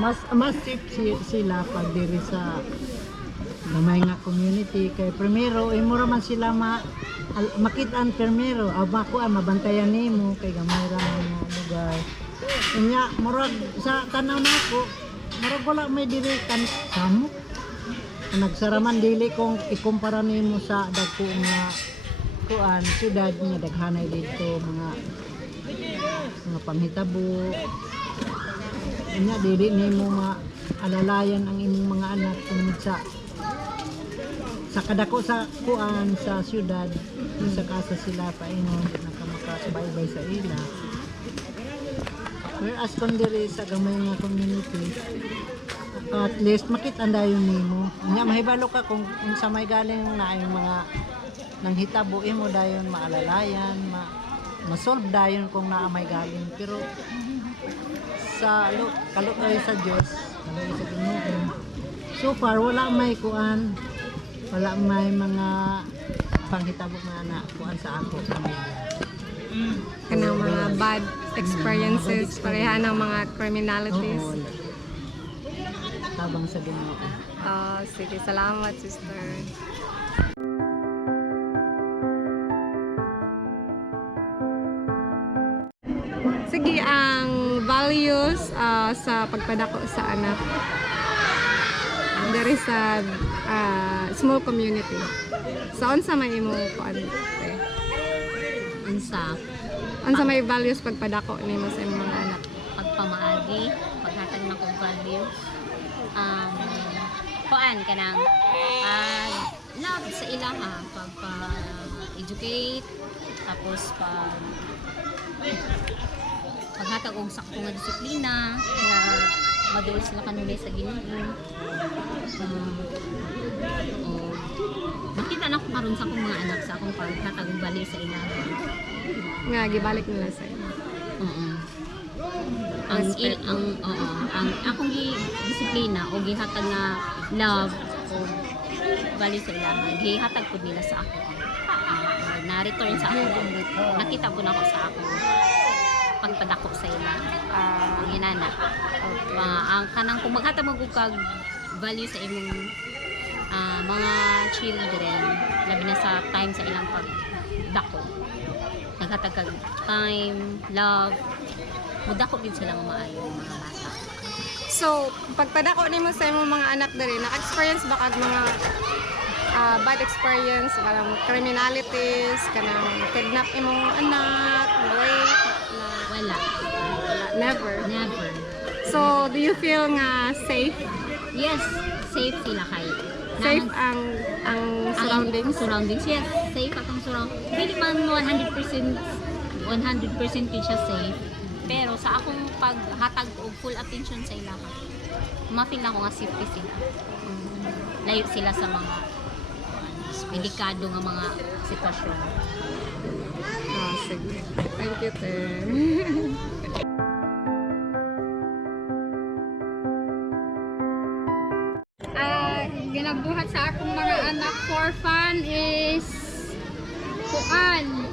mas safe sila pag diri sa gamay nga community kay primero imo ra man sila makitaan primero makuan mabantayan nimo kay gamay ra nga lugar. Unya murag sa tanaw nako murag wala may diri kan samo. Nagsaraman dili kung ikumpara nimo sa dagko nga kuan syudad nga daghanay dito mga panghitabo. Unya dili nimo maalalayan ang imong mga anak tungod sa kadako sa kuan sa syudad sa kasa sila paingon nakamakasubaybay sa ila. Whereas kung diri sa gamay nga community at least makita dayon nimo. Nya mahibalo ka kung sa may galing na yung mga nanghitabo imo dayon maalalayan, ma-solve dayon kung naa may galing. Pero sa kalutay sa Dios, kalutay sa Ginoo. So far wala may kuan, wala may mga panghitabo nga na kuan sa ako pamilya. Kanang mga bad experiences, pareha ng mga criminalities. Oo, tabang sa Ginoo. Sige, salamat sister. Sige, ang values sa pagpadako sa anak there is a small community. Saan sa may imong kuan? Unsa may values pagpadako nimo sa imong mga anak? Pagpamaagi, paghatag ng kong values. Kuan kanang love sa ilaha, pagpa-educate, tapos paghatag og sakto nga disiplina nga madul sila kanunay sa Ginoo. Nakita na ko karon sa akong mga anak sa akong paghatag og bali sa ilaha. Nga gibalik nila sa inyo. Ang akong disiplina o gihatag nga love o bali sa ilaha gihatag pud nila sa ako. Na-return sa ako. Nakita po na ako sa ako pagpadako sa ila. Ang inana. Okay. Ang kanang kung maghatag mo kag value sa imong mga children, labi na sa time sa ilang pagdako. Naghatag kag time, love, mudako din sila maayo mga bata. So, pagpadako nimo sa imong mga anak diri, na-experience ba kag mga bad experience, parang criminalities, kanang kidnap imong anak, rape? Wala. Never? Never. So, do you feel nga safe? Yes, safe sila kay. Safe ang surroundings? Surroundings, yes. Safe atong surroundings. Hindi man 100% siya safe. Pero sa akong paghatag og full attention sa ila, ma-feel ako nga safety sila. Layo sila sa mga delikado nga mga sitwasyon. Sige. Thank you, te. Ginabuhat sa akong mga anak for fun is kuan.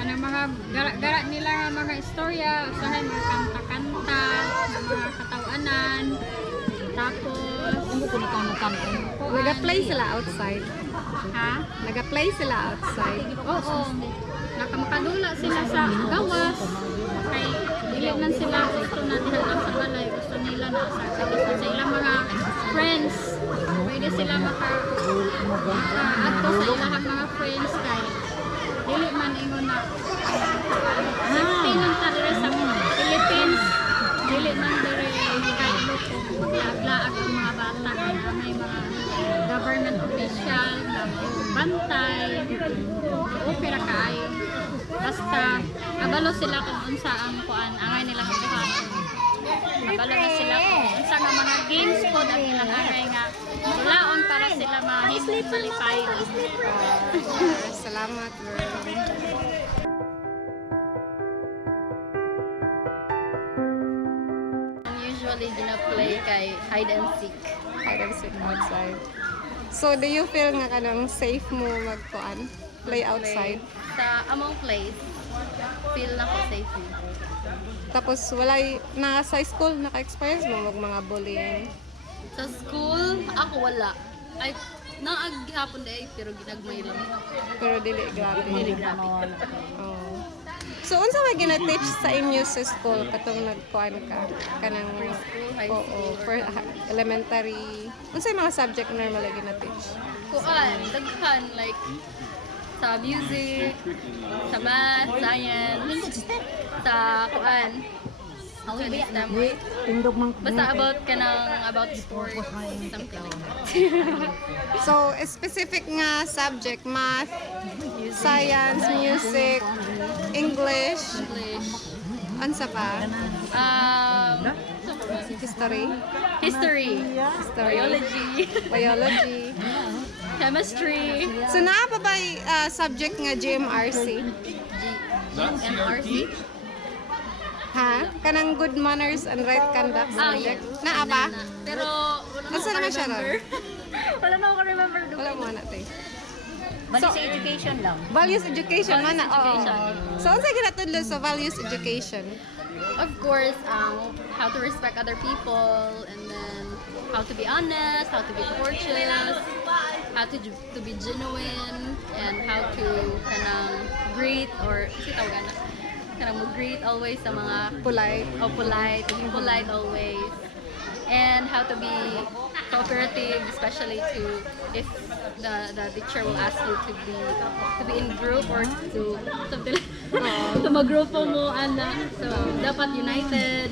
Kanang mga gara-gara nila nga mga istorya, usahay mga kanta-kanta, mga katawanan. Tapos nag-play sila outside. Ha? Nag-play sila outside. Oo. Nakamakadula sila sa gawas. Kay dili man sila gusto na nila sa balay, gusto nila na sa ilang mga friends. Pwede sila maka-ato sa ilang mga friends kay dili man ingon na pinon ta diri sa Philippines. Dili man diri kay loko maglaag-laag ang mga bata na may mga government official na bantay. Opera kaayo. Basta kabalo sila kung unsa ang kuan angay nila kabuhaton. Kabalo na sila kung unsa nga mga games po na nilang angay nga mulaon para sila malipay. Salamat, girl. Usually gina-play kay hide and seek. Hide and seek outside. So, do you feel nga kanang safe mo magkuan? Play outside? sa among place, feel na ko safe. Tapos wala na sa school naka-experience mo mag mga bullying. Sa school, ako wala. Ay, naagihapon day pero ginagmay lang. Pero dili grabe. Dili grabe. Oh. So unsa may gina-teach sa inyo sa school katong nagkuan ka kanang Preschool, high oo, school, for elementary. Unsa mga subject normally gina-teach? kuan, daghan like sa music, sa math, science, sa kuan. Di, tindog man. Basta about sports, something like that. So specific nga subject math, science, music, English, English, unsa pa? History, history, biology, biology. chemistry, So naa pa ba subject nga GMRC? MRC. Ha? Kanang good manners and right conduct subject? Naa ba? Pero Nasa naman siya ron? wala na ako remember doon. Wala mo na tayo. Bali sa education lang. Values education man na. education. Oo. So unsa ginatudlo sa values education? Of course, how to respect other people, and then how to be honest, how to be courteous, how to be genuine, and how to kanang greet or kasi tawagan na kanang mo greet always sa mga Polite. polite, to be polite always, and how to be cooperative, especially to if the teacher will ask you to be in group or to something to magrupo mo ana, so dapat united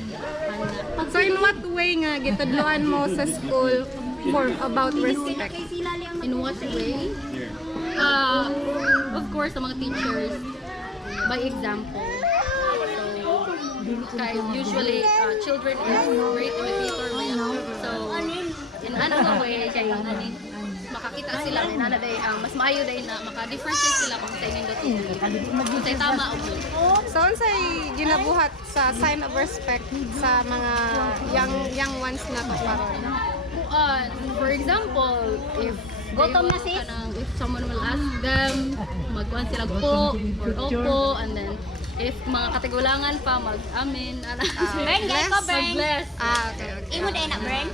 ana. So in what way nga gitudloan mo sa school for about respect? In what way? Of course, sa mga teachers, by example. So, usually, children is great imitator. So, in another way, kay makakita sila may nana day mas maayo day na maka-differentiate sila kung sa inyong dotong kung sa tama o mali. So unsay ginabuhat sa sign of respect sa mga young ones na to karon? For example, if if someone will ask them, magkuhan sila po or opo, and then if mga katigulangan pa, mag-amin, mag-bless. Okay. Imo day na brand.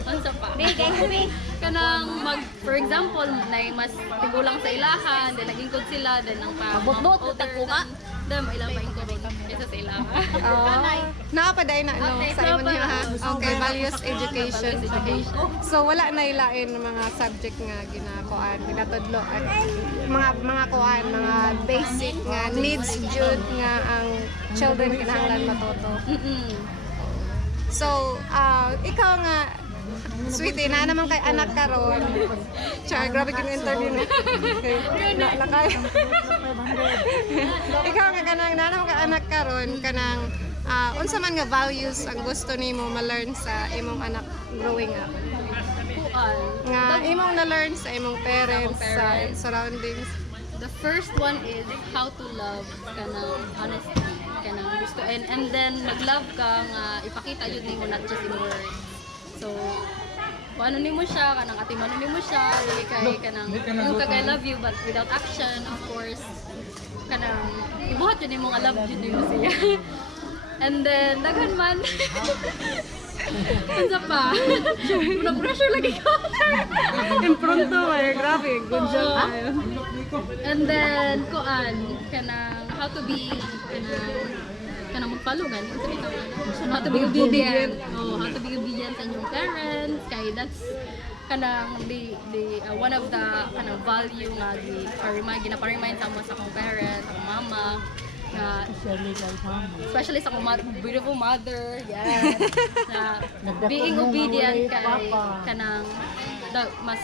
Unsa pa? Bigay ko big. Kanang for example, na mas tigulang sa ilahan, then nagingkod sila, then ang pa Abot-bot, tagkuha. Dem ilang pa ingkod kaysa sa ilahan. Naapaday na ano sa imo niya ha. Okay, values education. So wala na ilain ng mga subject nga ginakuan, ginatudlo at mga kuan, mga basic nga needs jud nga ang children kinahanglan matuto. So, ikaw nga sweetie, na naman kay anak karon. Char, grabe yung interview mo. Lakay. Ikaw nga kanang na naman kay anak karon kanang unsa man nga values ang gusto nimo ma-learn sa imong anak growing up. Nga imong na-learn sa imong parents, sa surroundings. The first one is how to love kanang honesty, kanang gusto and then mag-love ka nga ipakita yun nimo not just in words. So ano nimo siya kanang atiman nimo siya dili kay kanang yung kag I love you but without action, of course kanang ibuhat yun nimo nga love yun nimo siya. And then daghan man unsa pa? Pressure lagi ko. Impronto ay grabe, good job. And then kanang how to be kanang mag-follow gani how to be obedient. How to be obedient sa inyong parents kay that's kanang the one of the kanang value nga gina-remind sa mo sa akong parents, sa akong mama na especially sa akong beautiful mother, yes, na being obedient kay kanang mas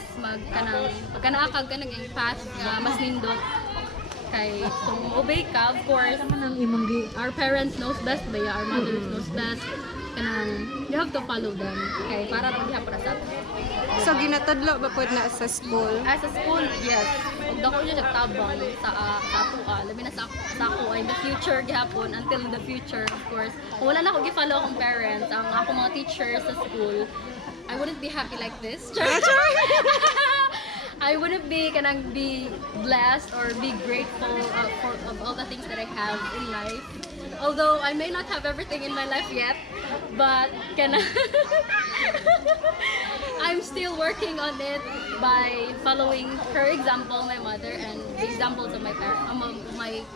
kanang pagkanaakag ka naging path nga mas nindot kay kung obey ka, of course our parents knows best ba our mothers knows best kanang you have to follow them kay para ra gihapon sa atin. So ginatudlo ba pud na sa school? As a school, yes. Ug dako niya siya tabang sa ato labi na sa ako in the future gihapon until in the future, of course. Kung wala na ako gi-follow akong parents, ang ako mga teachers sa school, I wouldn't be happy like this. I wouldn't be kanang be blessed or be grateful of all the things that I have in life. Although I may not have everything in my life yet, but I'm still working on it by following her example, my mother, and the examples of my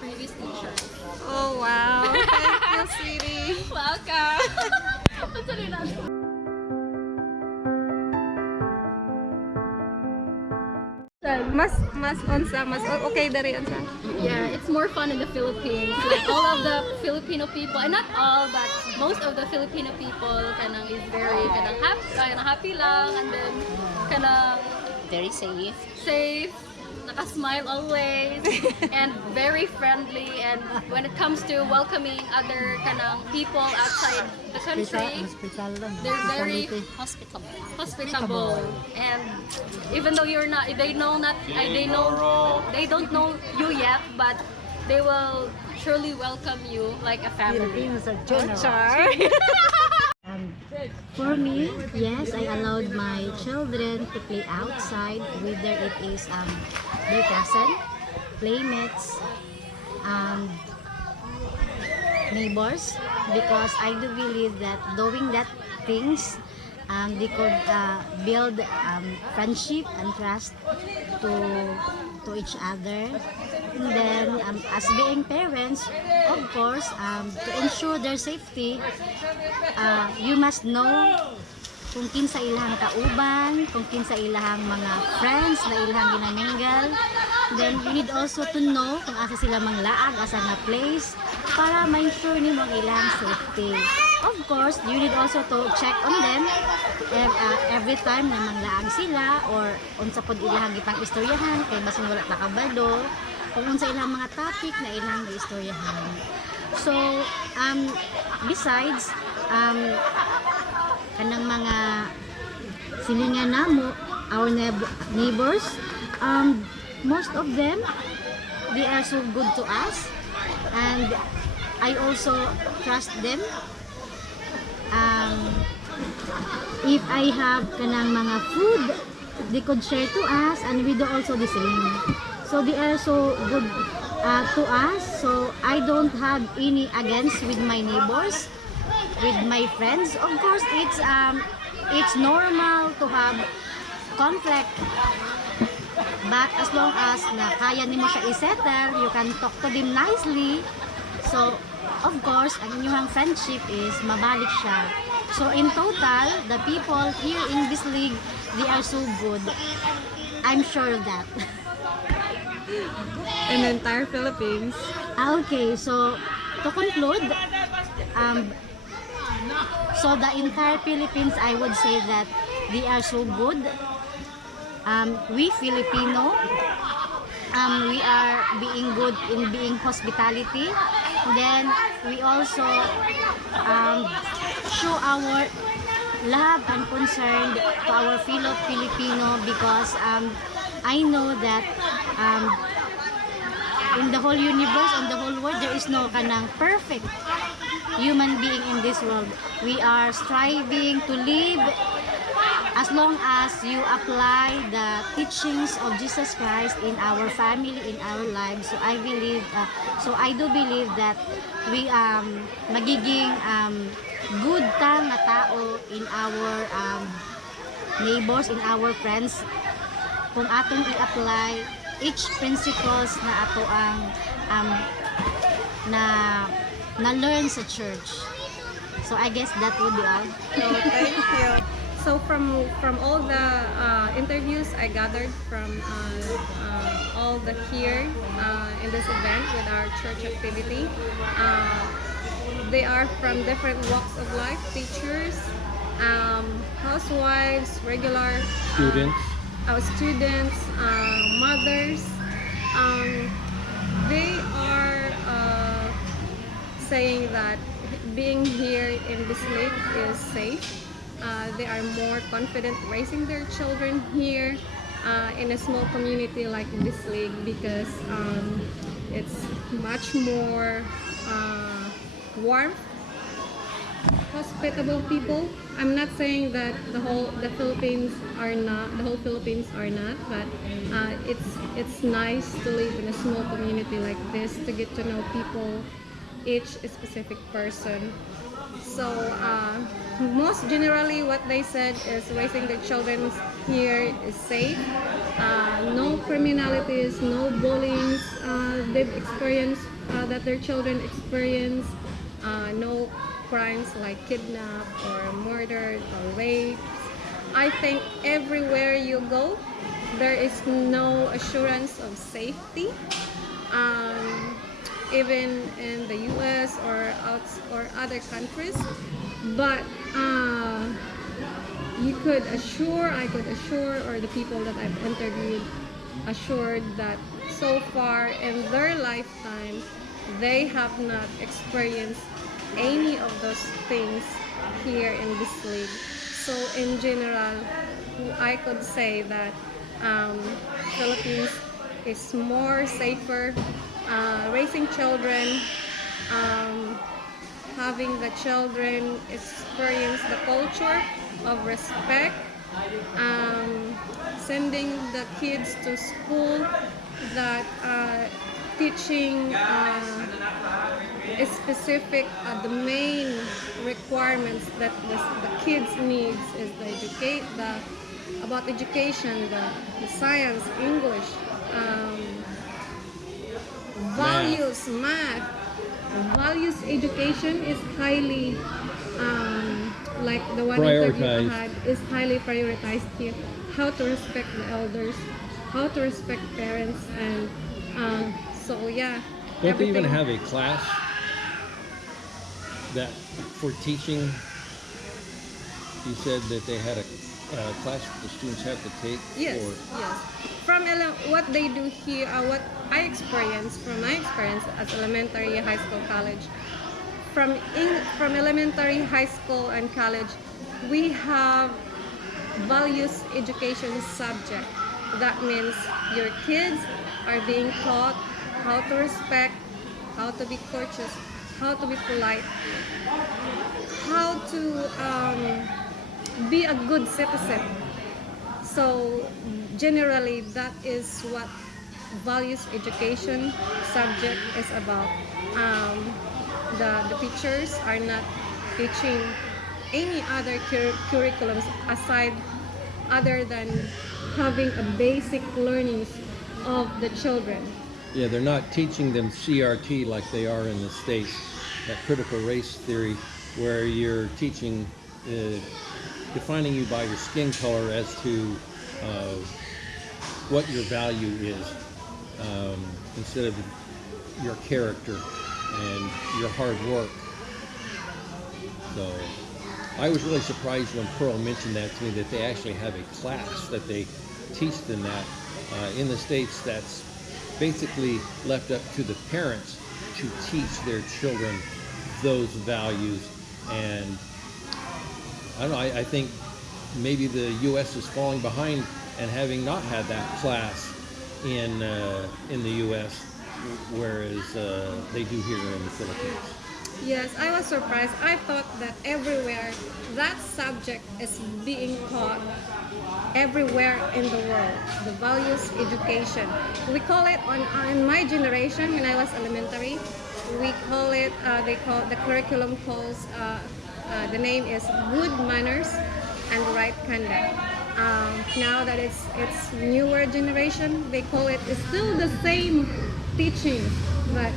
previous teachers. Oh, wow. Thank you, sweetie. Welcome. Okay dari unsa. Yeah, it's more fun in the Philippines. Like all of the Filipino people, and not all, but most of the Filipino people kanang is very kanang happy lang, and then kanang Very safe. safe, naka-smile always, and very friendly. And when it comes to welcoming other kanang people outside the country, Hospital lang. they're very Hospitable. hospitable. And even though you're not, they don't know you yet, but they will surely welcome you like a family. Filipinos are generous. Char. For me, yes, I allowed my children to play outside, whether it is their cousin, playmates, neighbors, because I do believe that doing that things, they could build friendship and trust to each other. And then, as being parents, of course, to ensure their safety, you must know kung kinsa ilahang kauban, kung kinsa ilahang mga friends na ilahang ginaminggal. Then, you need also to know kung asa sila manglaag, asa nga place, para ma-ensure nimo ang ilahang safety. Of course, you need also to check on them every time na manglaag sila or unsa pod ilahang gipang istoryahan kay basin wala nakabalo, kung unsa ilang mga topic na ilang giistoryahan. So, besides, kanang mga silingan namo, our neighbors, most of them, they are so good to us, and I also trust them. If I have kanang mga food, they could share to us, and we do also the same. So they are so good to us. So I don't have any against with my neighbors, with my friends. Of course, it's normal to have conflict, but as long as na kaya nimo siya i-settle, you can talk to them nicely. So of course, ang inyong friendship is mabalik siya. So in total, the people here in Bislig, they are so good. I'm sure of that. In the entire Philippines. Okay, so to conclude, so the entire Philippines, I would say that they are so good. We Filipino, we are being good in being hospitality. Then we also show our love and concern to our fellow Filipino, because I know that in the whole universe, in the whole world, there is no kanang perfect human being in this world. We are striving to live as long as you apply the teachings of Jesus Christ in our family, in our lives. So I believe, so I do believe that we magiging good nga tao in our neighbors, in our friends, kung atong i-apply each principles na ato ang na learn sa church. So I guess that would be all. So thank you. So from all the interviews I gathered from all the here in this event with our church activity, they are from different walks of life: teachers, housewives, regular students, mothers. They are saying that being here in Bislig is safe. They are more confident raising their children here in a small community like Bislig, because it's much more warm hospitable people. I'm not saying that the whole Philippines are not, but it's nice to live in a small community like this, to get to know people, each specific person. So most generally what they said is raising the children here is safe. No criminalities, no bullying they've experienced, that their children experience. No crimes like kidnap or murder or rape. I think everywhere you go, there is no assurance of safety. Even in the U.S. or other countries, but I could assure, or the people that I've interviewed assured that so far in their lifetime, they have not experienced any of those things here in Bislig. So in general, I could say that Philippines is more safer. Raising children, having the children experience the culture of respect, sending the kids to school that teaching specific, the main requirements that the kids needs is about education, the science, English, values, math. Values education is highly, like the one interview I had, is highly prioritized here. How to respect the elders, how to respect parents, and so yeah. Don't they even have a class that for teaching? You said that they had a class that the students have to take? Yes, yes. From what they do here, what I experienced from my experience as elementary, high school, college. From elementary, high school, and college, we have values education subject. That means your kids are being taught how to respect, how to be courteous, how to be polite, how to be a good citizen. So generally, that is what values education subject is about. The teachers are not teaching any other curriculums aside other than having a basic learnings of the children. Yeah, they're not teaching them CRT like they are in the States, that critical race theory, where you're teaching, defining you by your skin color as to what your value is, instead of your character and your hard work. So I was really surprised when Pearl mentioned that to me, that they actually have a class that they teach them that. In the States, that's basically left up to the parents to teach their children those values. And I don't know, I think maybe the U.S. is falling behind and having not had that class in the U.S., whereas they do here in the Philippines. Yes, I was surprised. I thought that everywhere that subject is being taught everywhere in the world, the values education. We call it in my generation, when I was elementary, we call it, the curriculum calls, the name is good manners and right conduct. Now that it's newer generation, they call it, it's still the same teaching, but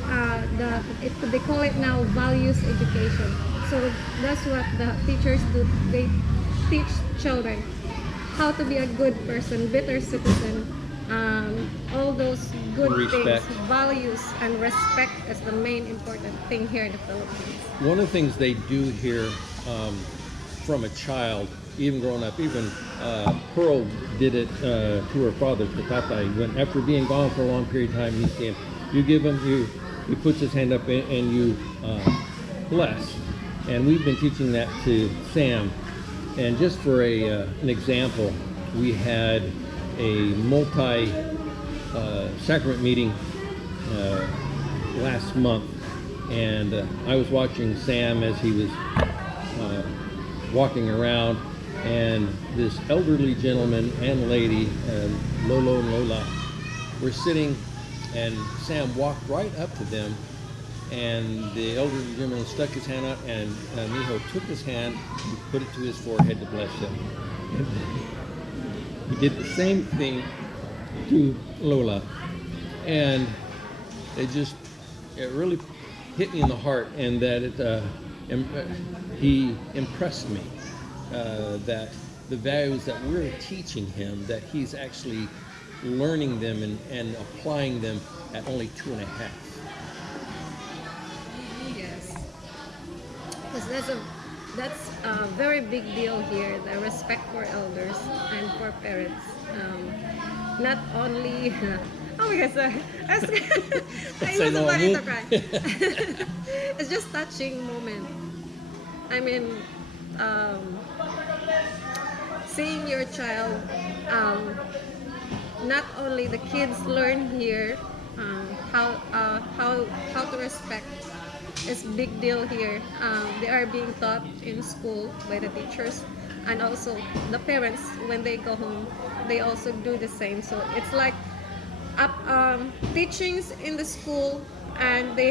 they call it now values education. So that's what the teachers do. They teach children how to be a good person, better citizen, all those good Respect. things, values, and respect is the main important thing here in the Philippines. One of the things they do here, from a child, even growing up, even Pearl did it to her father, to Tatay, when after being gone for a long period of time, he came, you give him, he puts his hand up and you bless. And we've been teaching that to Sam. And just for an example, we had a multi-sacrament meeting last month, and I was watching Sam as he was walking around, and this elderly gentleman and lady, Lolo and Lola, were sitting, and Sam walked right up to them, and the elderly gentleman stuck his hand out, and Miho took his hand, and put it to his forehead to bless him. And he did the same thing to Lola, and it really hit me in the heart, and that he impressed me that the values that we're teaching him, that he's actually learning them and applying them at only 2.5. Yes. Because that's a very big deal here, the respect for elders and for parents. Not only oh my god, sorry. I was about to cry. It's just touching moment. I mean, seeing your child, not only the kids learn here how to respect is big deal here. They are being taught in school by the teachers, and also the parents when they go home, they also do the same. So it's like teachings in the school, and they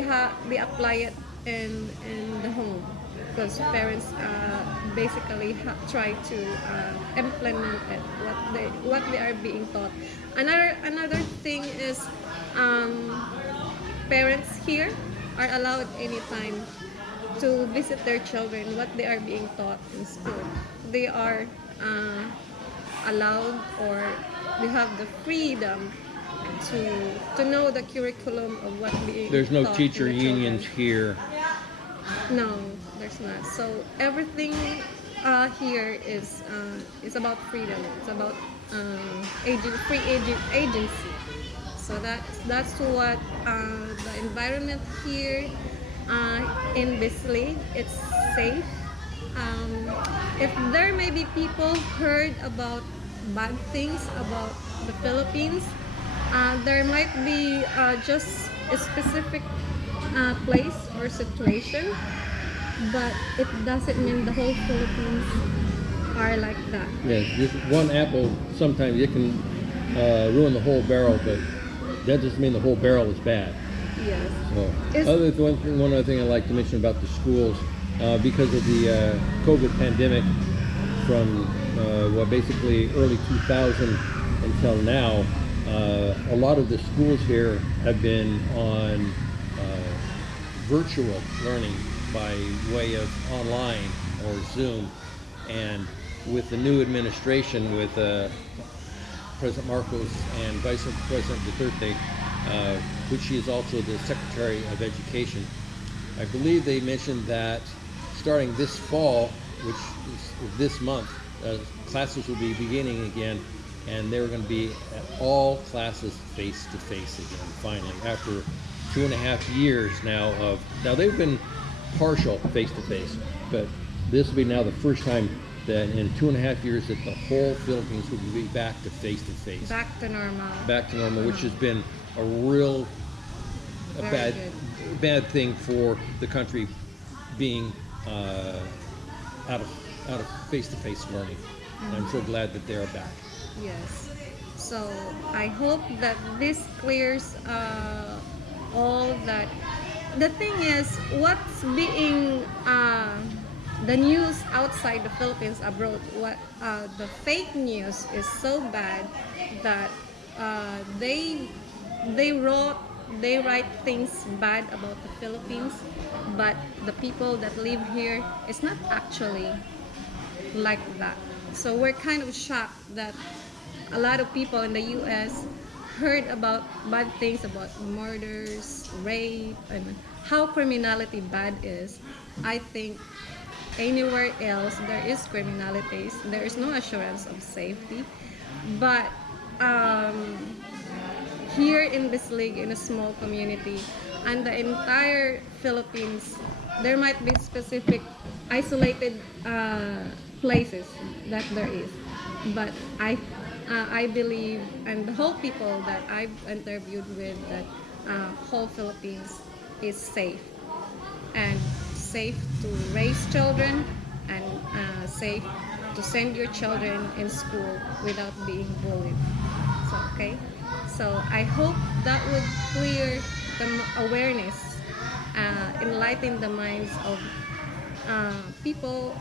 apply it in the home, because parents basically try to implement it what they are being taught. Another thing is parents here are allowed anytime to visit their children what they are being taught in school. They are allowed, or they have the freedom to know the curriculum of what being There's no taught teacher in the children. unions here. No, there's not. So everything here is about freedom. It's about agency. So that's what the environment here in Bislig. It's safe. If there may be people heard about bad things about the Philippines, there might be just a specific place or situation, but it doesn't mean the whole Philippines are like that. Yes, just one apple, sometimes it can ruin the whole barrel, but that doesn't mean the whole barrel is bad. Yes. So, one other thing I'd like to mention about the schools, because of the COVID pandemic from basically early 2000 until now, a lot of the schools here have been on virtual learning by way of online or Zoom. And with the new administration, with President Marcos and Vice President Duterte, which is also the Secretary of Education, I believe they mentioned that starting this fall, which is this month, classes will be beginning again, and they're going to be at all classes face-to-face again, finally, after 2.5 years now they've been partial face-to-face, but this will be now the first time that in 2.5 years that the whole Philippines will be back to face-to-face. Back to normal. Which has been a real bad thing for the country, being out of face-to-face learning. And I'm so glad that they're back. Yes. So I hope that this clears all that. The thing is, what's being the news outside the Philippines, abroad, what the fake news is so bad that they write things bad about the Philippines, but the people that live here is not actually like that. So we're kind of shocked that a lot of people in the US heard about bad things about murders, rape, and how criminality bad is. I think anywhere else there is criminalities, there is no assurance of safety, but here in Bislig, in a small community, and the entire Philippines, there might be specific isolated places that there is, but I believe, and the whole people that I've interviewed with, that whole Philippines is safe, and safe to raise children, and safe to send your children in school without being bullied. So, okay? So I hope that would clear the awareness, enlighten the minds of people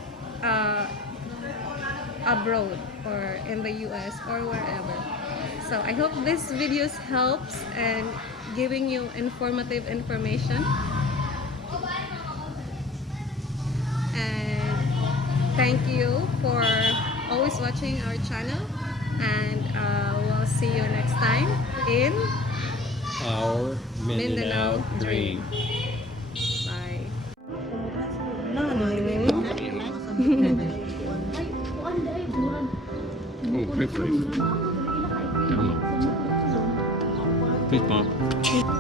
abroad or in the US or wherever. So I hope this videos helps and giving you informative information. And thank you for always watching our channel, and we'll see you next time in Our Mindanao dream. Bye. Oh, quickly. Please, Mom.